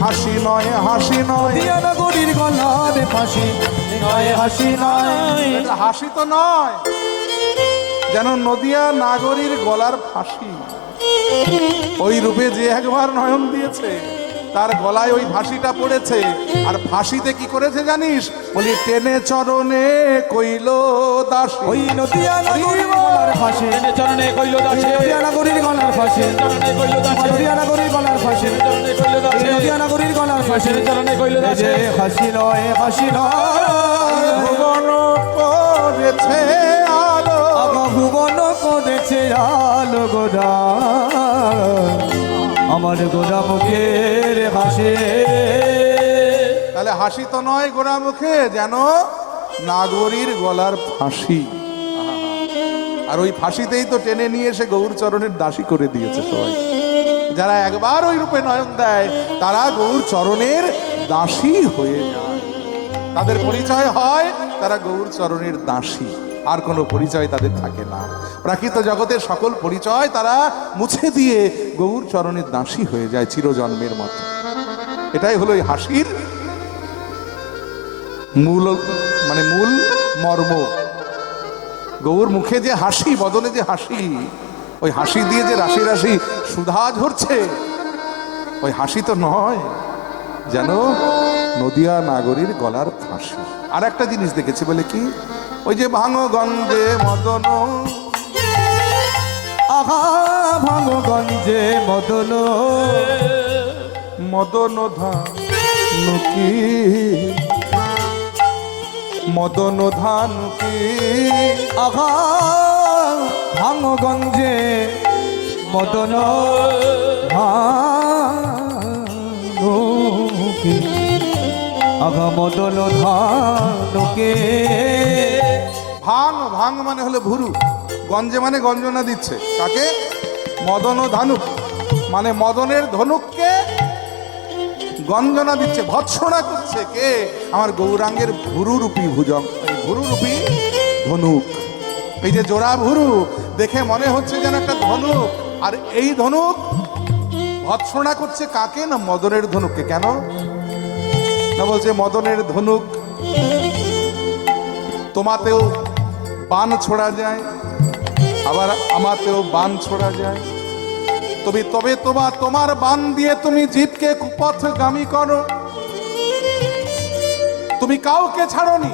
হাসি নয় হাসি নয়, নদিয়া নগরীর গলার ফাঁসি নয় হাসি নয় এটা হাসি তো নয়, যেন নদিয়া নাগরীর গলার ফাঁসি। ওই রূপে যে একবার নয়ন দিয়েছে তার গলায় ওই ফাঁসিটা পড়েছে। আর ফাঁসিতে কি করেছে জানিস? বলি টেনে চরণে কইল দাসী। ওই নদিয়া নগরীর গলার ফাঁসি টেনে চরণে কইল দাসে, নদিয়া নগরীর গলার ফাঁসি চরণে কইল দাসে, নদিয়া নগরীর গলার ফাঁসি চরণে কইল দাসে, নদিয়া নগরীর গলার ফাঁসি চরণে কইল দাসে। হাসি নয় হাসি নয় ভুবন করেছে আলো। আগা ভুবন করেছে আলো গোডা আমার গোডা মুখের হাসি। তাহলে হাসি তো নয় গোরা মুখে, যেন নাগরীর গলার ফাঁসি। আর ওই ফাঁসিতেই তো টেনে নিয়ে এসে গৌর চরণের দাসী করে দিয়েছে সবাই। যারা একবার ওই রূপে নয়ন দেয় তারা গৌর চরণের দাসী হয়ে যায়। তাদের পরিচয় হয় তারা গৌর চরণের দাসী, আর কোনো পরিচয় তাদের থাকে না। প্রাকৃত জগতের সকল পরিচয় তারা মুছে দিয়ে গৌর চরণের দাসী হয়ে যায় চিরজন্মের মতো। এটাই হলো এই হাসির মূল, মানে মূল মর্ম। গৌর মুখে যে হাসি, বদনে যে হাসি, ওই হাসি দিয়ে যে রাশি রাশি সুধা ঝরছে, ওই হাসি তো নয়, যেন নদিয়া নাগরীর গলার ফাঁসি। আর একটা জিনিস দেখেছি, বলে কি, ওই যে ভাঙগঞ্জে মদন, আহা ভাঙগঞ্জে মদন মদন ধান কি, মদন ধান কি, আহা ভাঙগঞ্জে মদন ধানুকে আহা মদন ধানুকে। ভাঙ, ভাঙ মানে হলো ভুরু, গঞ্জে মানে গঞ্জনা দিচ্ছে কাকে? মদন ধানুক, মানে মদনের ধনুককে গঞ্জনা দিচ্ছে, ভৎসনা করছে কে? আমার গৌরাঙ্গের ভুরুরূপী ভুজং, ভুরুরূপী ধনুক। এই যে জোড়া ভুরু দেখে মনে হচ্ছে যেন একটা ধনুক, আর এই ধনুক ভৎসনা করছে কাকে? না মদনের ধনুককে। কেন না বলছে মদনের ধনুক তোমাতেও বান ছোড়া যায়, আবার আমাতেও বান ছোড়া যায়। তবে তোমার বান দিয়ে তুমি জীবকে কুপথগামী করো। তুমি কাউকে ছাড়নি,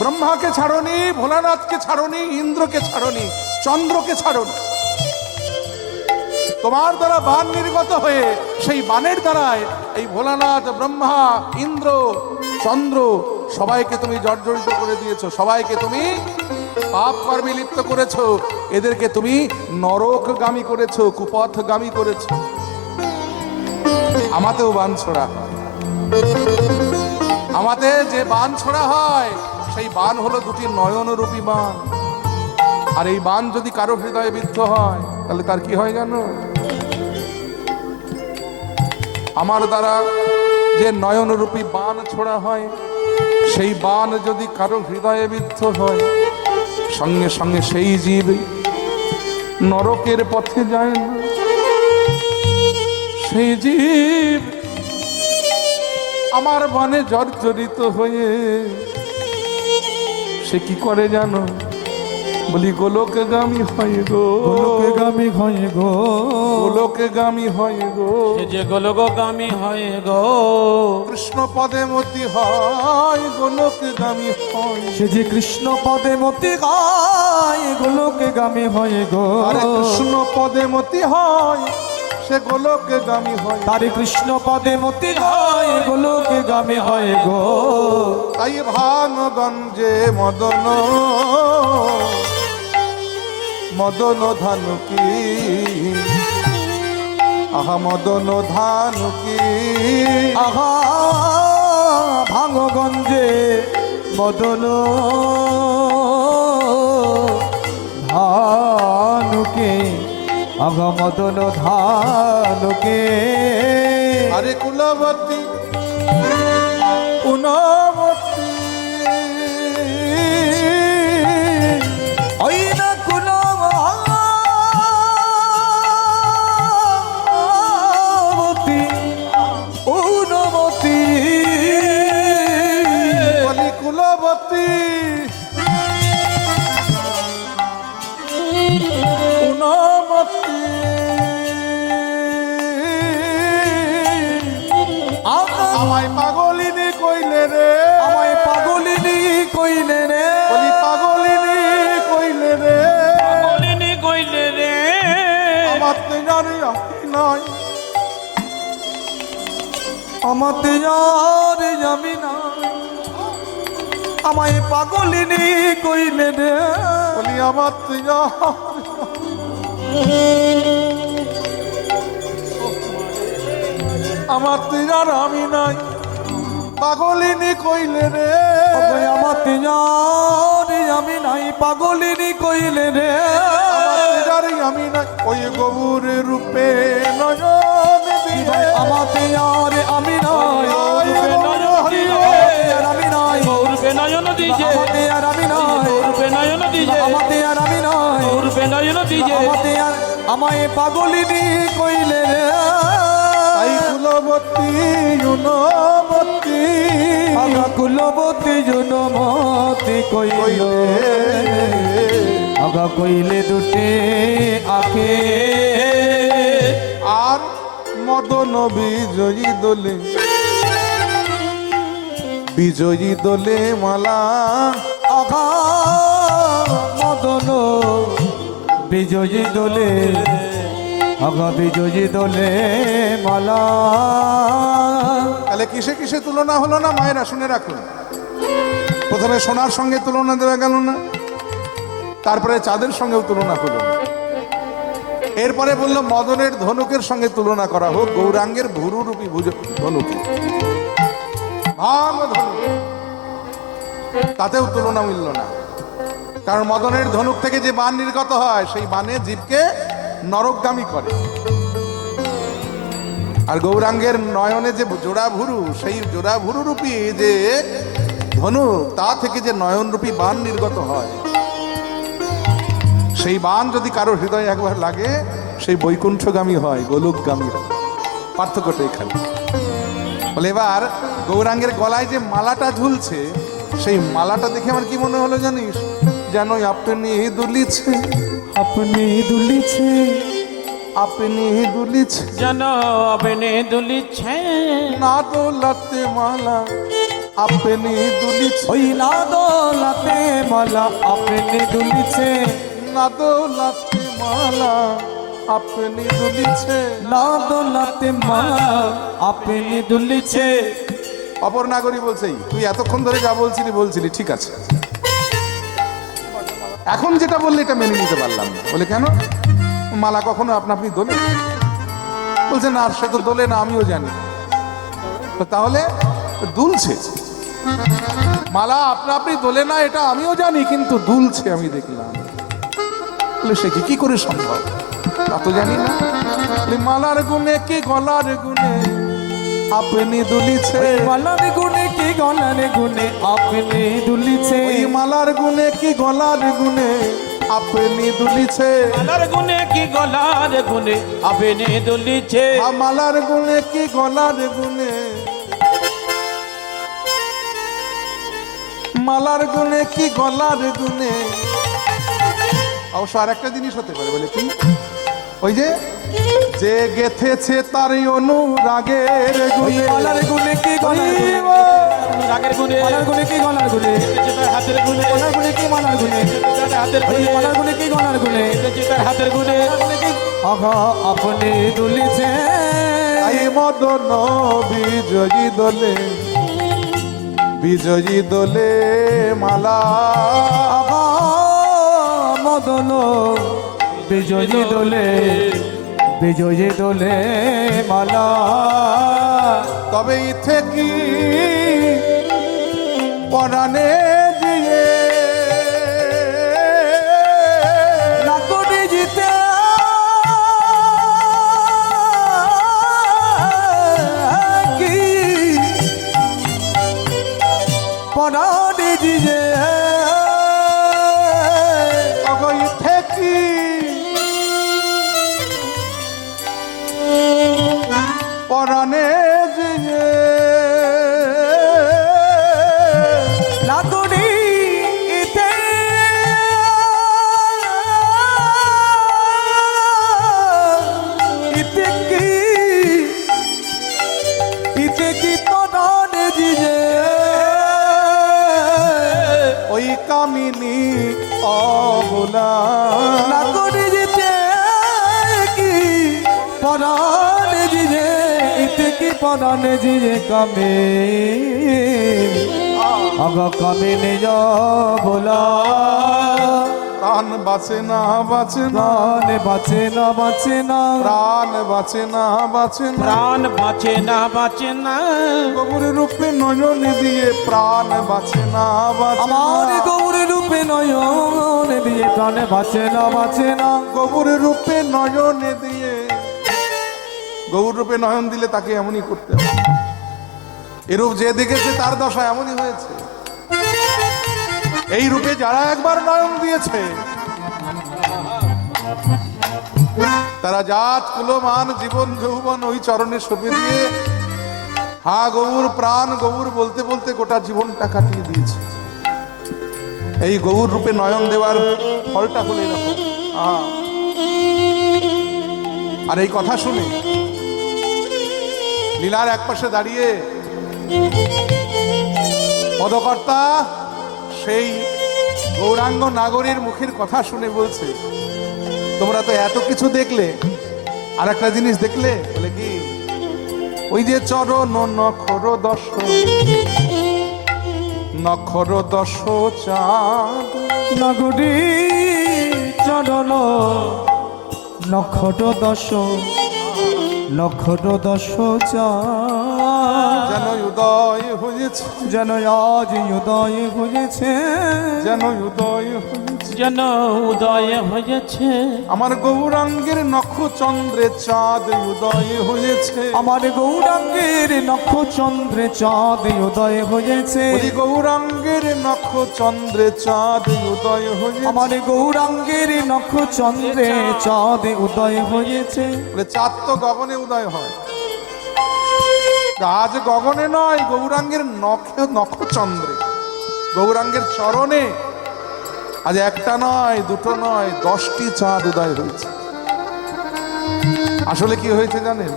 ব্রহ্মাকে ছাড়নি, ভোলানাথকে ছাড়নি, ইন্দ্রকে ছাড়নি, চন্দ্রকে ছাড়নি। তোমার দ্বারা বান নির্গত হয়ে সেই বানের দ্বারায় এই ভোলানাথ, ব্রহ্মা, ইন্দ্র, চন্দ্র সবাইকে তুমি জর্জরিত করে দিয়েছো, সবাইকে তুমি পাপ কর্মে লিপ্ত করেছো, এদেরকে তুমি নরকগামী করেছো, কুপথগামী করেছো। আমাতেও বান ছোড়া হয়, আমাদের যে বান ছোড়া হয় সেই বান হলো দুটি নয়নরূপী বান। আর এই বান যদি কারো হৃদয়ে বিদ্ধ হয় তাহলে তার কি হয় জানো? আমার দ্বারা যে নয়নরূপী বান ছোড়া হয় সেই বান যদি কারো হৃদয়ে বিদ্ধ হয় সঙ্গে সঙ্গে সেই জীব নরকের পথে যায় না। সেই জীব আমার বানে জর্জরিত হয়ে সে কি করে জানো? বলি গোলকগামী হয় গো, গোলকগামী হয় গো, গোলকগামী হয় গো, সে যে গোলকগামী হয় গো। কৃষ্ণ পদে মতি হয়, গোলকগামী হয়। সে যে কৃষ্ণ পদে মতি গায় গোলকগামী হয় গো। আরে কৃষ্ণ পদে মতি হয় সে গোলকগামী হয়। তারে কৃষ্ণ পদে মতি গায় গোলকগামী হয় গো। তাই ভাঙগঞ্জে মদন মদন ধানুকি, আহা মদন ধানুকি, আহা ভাঙগঞ্জে মদন ধানুকে, আহা মদন ধানুকে। আরে কুলবতী পুনবতী, ওই না কুলবতী উনমতী, বলি কুলবতী পুনবতী, আমায় পাগলিনী কইলে রে, আমায় পাগলিনী কইলে রে, বলি পাগলিনী কইলে রে, পাগলিনী কইলে রে, আমার তেনারে নাই, আমাতে আর যাবি না, আমায় পাগলিনী কইলে রে, বলি আমার তেনা আমার তেনার আমি নাই, পাগলিনী কইলে রে, ওই আমাতে আর যাবি নাই, পাগলিনী কইলে রে, আমার তেনারই আমি নাই, ওই গৌরের রূপে নয়ন দিয়ে আমাতে আর আমি নাই, রূপে নয়ন দিজে, আর আমি নাই, রূপে নয়ন দিজে, আমাতে আর আমি নাই, রূপে নয়ন দিজে, আমাতে আর আমি নাই, রূপে নয়ন দিজে, আমাতে আর আমায় পাগলিনী কইলে রে, তাই কুলবতী গুণবতী আগা কুলবতী জনমতি কইলে, আগা কইলে দুটে আখে, আর মদন বিজয়ী দোলে, বিজয়ী দোলে মালা, আগা মদন বিজয়ী দোলে, আগা বিজয়ী দোলে মালা। তাহলে কিসে কিসে তুলনা হলো না মায়েরা শুনে রাখুন। প্রথমে সোনার সঙ্গে তুলনা দেওয়া গেল না, তারপরে চাঁদের সঙ্গেও তুলনা হলো না, এরপরে বললো মদনের ধনুকের সঙ্গে তুলনা করা হোক, গৌরাঙ্গের ভুরুরূপী ধনুকে, ভাঙ ধনুক, তাতেও তুলনা মিলল না। কারণ মদনের ধনুক থেকে যে বাণ নির্গত হয় সেই বাণে জীবকে নরকগামী করে, আর গৌরাঙ্গের নয়নে যে জোড়া ভুরু, সেই জোড়া ভুরু রূপী যে ধনুক, তা থেকে যে নয়নরূপী বাণ নির্গত হয়, সেই বাণ যদি কারো হৃদয়ে একবার লাগে সেই বৈকুণ্ঠগামী হয়, গোলকগামী হয়। পার্থক্যটা এখানে। বলে এবার গৌরাঙ্গের গলায় যে মালাটা ঝুলছে, সেই মালাটা দেখে আমার কি মনে হলো জানিস? যেন আপনি দুলিছে, আপনি দুলিছে, আপনি দুলিছে যেন আপনি দুলিছে না দোলাতে মালা আপনি দুলিছে ওই না দোলাতে মালা আপনি দুলিছে না দোলাতে মালা আপনি দুলিছে না দোলাতে মালা আপনি দুলিছে। অপর নাগরী বলছে তুই এতক্ষণ ধরে যা বলছিলি ঠিক আছে, এখন যেটা বললে এটা মেনে নিতে পারলাম না। বলে কেন? মালা কখনো আপনি দোলে? বলছে না, সে তো দোলে না, আমিও জানি। তো তাহলে দুলছে মালা আপনি দোলে না, এটা আমিও জানি, কিন্তু দুলছে আমি দেখলাম। বলে সে কি করে সম্ভব? তা তো জানি না। বলে মালার গুণে কি গলার গুণে আপনি দুলিছে মালার গুনে কি গলার গুনে আপনি দুলিছে ওই মালার গুণে কি গলার গুণে আপনি দুলিছে মালার গুনে কি গলার গুনে আপনি দুলিছে মালার গুণে কি গলার গুণে মালার গুণে কি গলার গুণে। অবশ্য আর একটা জিনিস হতে পারে। বলে কি? ওই যে গেথেছে তার অনুরাগের ওই গুণে মালার গুনে কি গলার গুনে রাগের গুনে মালার গুনে কি গলার গুনে তার হাতের গুনে মালার গুনে কি মালার গুনে তার হাতের ওই গুনে মালার গুনে কি গলার গুনে তার হাতের গুনে আগা আপনি দুলিছে আই মদন বিজয়ী দোলে বিজয়ী দোলে মালা আগা মদন বিজয়ী দোলে বিজয়ী দোলে মালা। তবে ইথে কি পরাণে দিয়ে নাগরি জিতে কি পরাণে জিয়ে তবে ইথে কি পরাণে দিয়ে নাগরি ইতে ইতে কি পরাণে জিয়ে ওই কামিনী অবলা নাগরি জিতে কি পরাণে জিয়ে ইতে কি পরাণে জিয়ে কামে আগা কামে নে যা বলা প্রাণ বাঁচে না বাঁচে না প্রাণ বাঁচে না বাঁচে না প্রাণ বাঁচে না বাঁচে না প্রাণ বাঁচে না বাঁচে না গৌর রূপে নয়ন দিয়ে প্রাণ বাঁচে না বাঁচে আমার না গৌর রূপে নয়ন দিয়ে প্রাণ বাঁচে না বাঁচে না গৌর রূপে নয়ন দিয়ে গৌর রূপে নয়ন দিলে তাকে এমনই করতে হবে। এরূপ যে দেখেছে তার দশা এমনই হয়েছে। এই রূপে যারা একবার নয়ন দিয়েছে তারা জাত কুলমান জীবন যৌবন ওই চরণে সঁপে দিয়ে হা গৌর প্রাণ গৌর বলতে বলতে গোটা জীবনটা কাটিয়ে দিয়েছে। এই গৌর রূপে নয়ন দেওয়ার ফলটা হলো এরকম। আর এই কথা শুনে লীলার একপাশে দাঁড়িয়ে পদকর্তা সেই গৌরাঙ্গ নাগরীর মুখের কথা শুনে বলছে, তোমরা তো এত কিছু দেখলে, আর একটা জিনিস দেখলে? বলে কি? ওই যে চরণ নখর দশ নখর দশ চাঁদ নাগরি চরণ নক্ষত্র দশ নক্ষত্র দশ যেন উদয় হয়েছে যেন আজ উদয় হয়েছে যেন উদয় হয়েছে যেন উদয় হয়েছে আমার গৌরাঙ্গের নক্ষচন্দ্রে চাঁদ উদয় হয়েছে আমার গৌরাঙ্গের নক্ষচন্দ্রে চাঁদ উদয় হয়েছে ওই গৌরাঙ্গের নক্ষচন্দ্রে চাঁদ উদয় হয়েছে আমার গৌরাঙ্গের নক্ষচন্দ্রে চাঁদ উদয় হয়েছে। বলে চাঁদ তো গগনে উদয় হয়, আজ গগনে নয়, গৌরাঙ্গের নক্ষচন্দ্রে গৌরাঙ্গের চরণে আজ একটা নয় দুটো নয় 10টি চাঁদ উদয় হয়েছে। আসলে কি হয়েছে জানেন,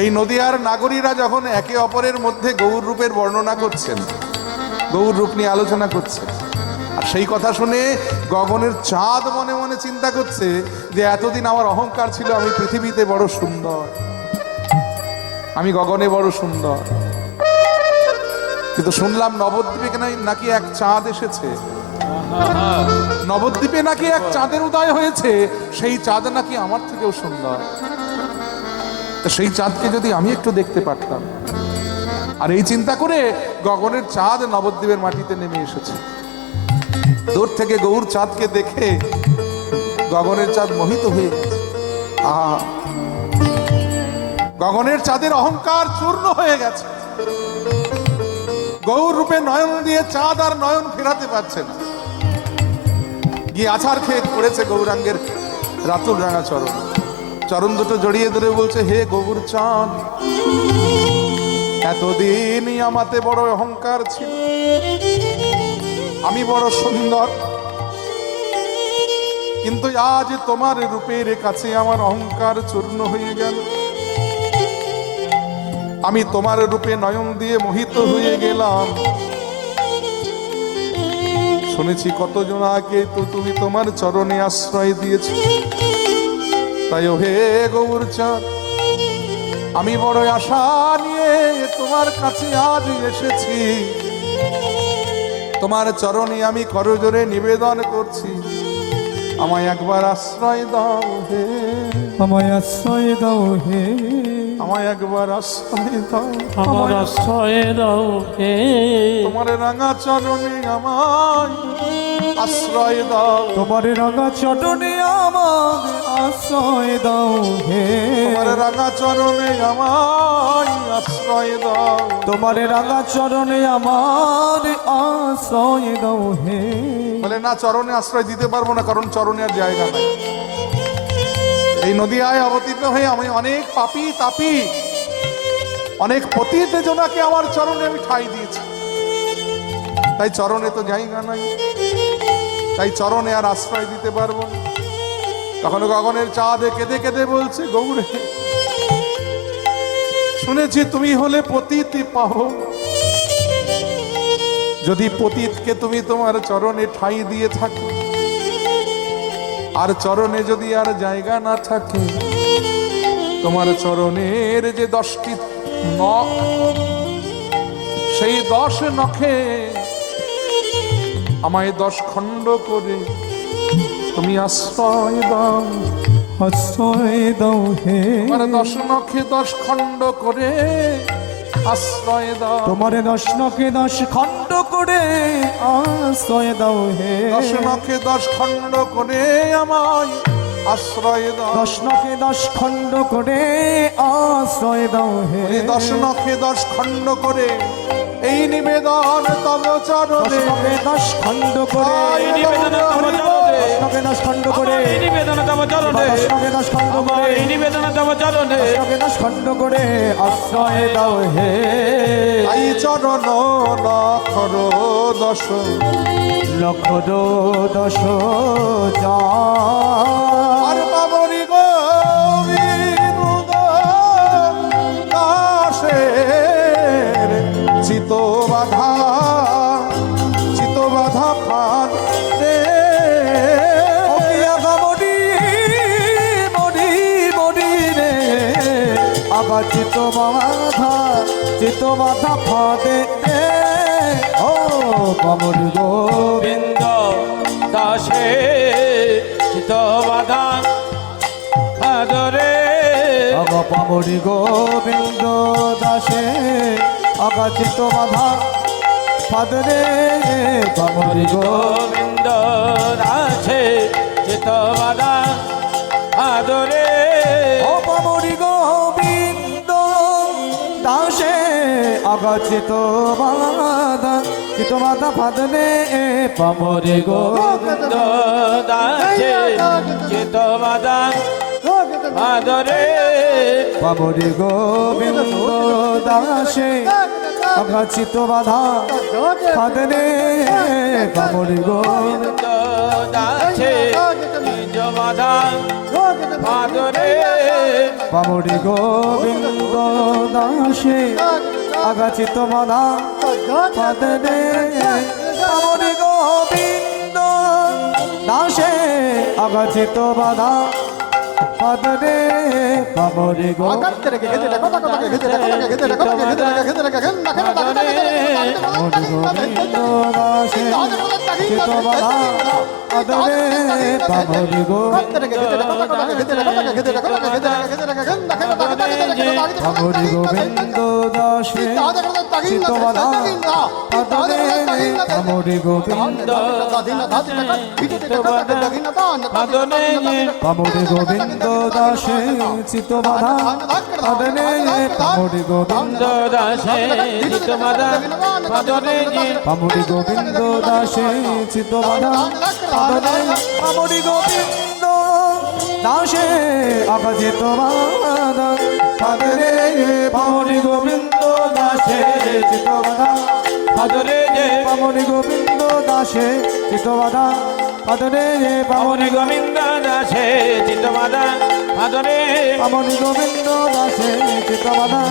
এই নদিয়ার নাগরীরা যখন একে অপরের মধ্যে গৌর রূপের বর্ণনা করছেন, গৌর রূপ নিয়ে আলোচনা করছে, আর সেই কথা শুনে গগনের চাঁদ মনে মনে চিন্তা করছে যে এতদিন আমার অহংকার ছিল আমি পৃথিবীতে বড় সুন্দর, আমি গগনে বড় সুন্দর, কিন্তু শুনলাম নবদ্বীপে নাকি এক চাঁদ এসেছে, নবদ্বীপে নাকি এক চাঁদের উদয় হয়েছে, সেই চাঁদ নাকি আমার থেকেও সুন্দর। তো সেই চাঁদকে যদি আমি একটু দেখতে পারতাম। আর এই চিন্তা করে গগনের চাঁদ নবদ্বীপের মাটিতে নেমে এসেছে। দূর থেকে গৌর চাঁদকে দেখে গগনের চাঁদ মোহিত হয়ে গেছে। আহা, গগনের চাঁদের অহংকার চূর্ণ হয়ে গেছে। গৌর রূপে নয়ন দিয়ে চাঁদ আর নয়ন ফেরাতে পারছে না, গিয়ে আছাড় খেয়ে পড়েছে গৌরাঙ্গের রাতুল রাঙা চরণ, চরণ দুটো জড়িয়ে ধরে বলছে, হে গৌর চাঁদ, এতদিনই আমাতে বড় অহংকার ছিল, আমি বড় সুন্দর, কিন্তু আজ তোমার রূপের কাছে আমার অহংকার চূর্ণ হয়ে গেল। আমি তোমার রূপে নয়ন দিয়ে মোহিত হয়ে গেলাম। শুনেছি কতজন আগে তো তুমি তোমার চরণে আশ্রয় দিয়েছ, তাই ও হে গৌর চাঁদ, আমি বড় আশা নিয়ে তোমার কাছে আজ এসেছি। তোমার চরণে আমি করজোরে নিবেদন করছি, আমায় একবার আশ্রয় দাও হে, আমায় আশ্রয় দাও হে, আমায় একবার আশ্রয় দাও, আমার আশ্রয় দাও হে, তোমার রাঙা চরণে আমায় আশ্রয় দাও, তোমার রাঙা চটনে আমার আশ্রয় দাও হে, তোমার রাঙা চরণে আমায় আশ্রয় দাও, তোমার রাঙা চরণে আমার আশ্রয় দাও হে। বলে না, চরণে আশ্রয় দিতে পারবো না, কারণ চরণে আর জায়গা নাই। এই নদিয়ায় অবতীর্ণ হয়ে আমি অনেক পাপী তাপী, অনেক পতিত জনাকে আমার চরণে আমি ঠাঁই দিয়েছি, তাই চরণে তো জায়গা নাই, তাই চরণে আর আশ্রয় দিতে পারবো না। তখন গগনের চাঁদ কেঁদে কেঁদে বলছে, গৌরে, শুনেছি তুমি হলে পতিত পাও, যদি পতিতকে তুমি তোমার চরণে ঠাঁই দিয়ে থাকো, আর চরণে যদি আর জায়গা না থাকে, তোমার চরণের যে 10টি নখ, সেই 10 নখে আমায় 10 খণ্ড করে তুমি আশ্রয় দাও, আশ্রয় দাও হে, তোমার 10 নখে 10 খণ্ড করে আশ্রয় দাও, তোমার 10 নখে 10 খণ্ড করে আশ্রয় দাও হে, 10 নখে 10 খণ্ড করে আমায় আশ্রয় দাও, 10 নখে 10 খণ্ড করে আশ্রয় দাও হে, 10 নখে 10 খণ্ড করে এই নিবেদন তব চরণে, 10 নখে 10 খণ্ড করে এই নিবেদন তব চরণে, 10 নখে 10 খণ্ড করে এই নিবেদন তব চরণে, 10 নখে 10 খণ্ড করে এই নিবেদন তব চরণে, 10 নখে 10 খণ্ড করে আশ্রয় দাও হে, তাই চরণ লক্ষর 10 লক্ষ 10 যা আর বাবরি গোবিন্দ দাসের চিত বাধা ফান রে, মরি মরি মরি রে, আবার চিত বাধা ফাঁদে রে, ও বামর বৃন্দ দাসে চিত বাধা আদরে, পামরি গোবিন্দ দাসে আগাচিত বাধা ফাদরে, পামরি গোবিন্দ দাসে চিত বাধা আদরে, ও পামরি গোবিন্দ দাসে আগাচিত বাধা চিত বাধা ফাদরে, পামরি গোবিন্দ দাসে চিত বাধা আদরে, পামরি গোবিন্দ দাসে আগাচিত বাধা ফাদরে, পামরি গোবিন্দ দাসে চিত বাধা আদরে, পামরি গোবিন্দ দাসে আগাচিত মালা পাদরে পামরি গোবিন্দ দাসে আগাচিত বাধা পাদরে পামরি গোবিন্দ দাসে চিত বাধা পাদরে পামরি গোবিন্দ পামরি গোবিন্দ দাসে চিত বাধা পাদরে পামরি গোবিন্দ পামরি গোবিন্দ দাসে চিত বাধা পাদরে পামরি গোবিন্দ দাসে চিত বাধা পাদরে পামরি গোবিন্দ দাসে চিত বাধা পাদরে পামরি গোবিন্দ দাসে অপজিত বাধা পাদরে পামরি গোবিন্দ দাসে চিত বাধা পাদরে পামরি গোবিন্দ দাসে চিত বাধা পাদরে পামরি গোবিন্দ দাসে চিত বাধা পাদরে পামরি গোবিন্দ দাসে চিত বাধা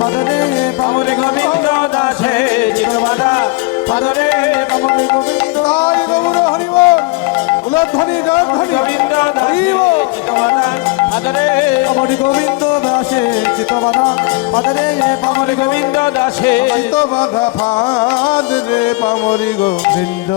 পাদরে পামরি গোবিন্দ দাসে চিত বাধা পাদরে পামরি গোবিন্দ তাই গৌর হরিবল উলধ্বনি জয়ধ্বনি গোবিন্দ দাসে চিত বাধা পাদরে পামরি গোবিন্দ দাসে চিত বাধা পাদরে পামরি গোবিন্দ দাসে চিত বাধা ফাদ রে পামরি গোবিন্দ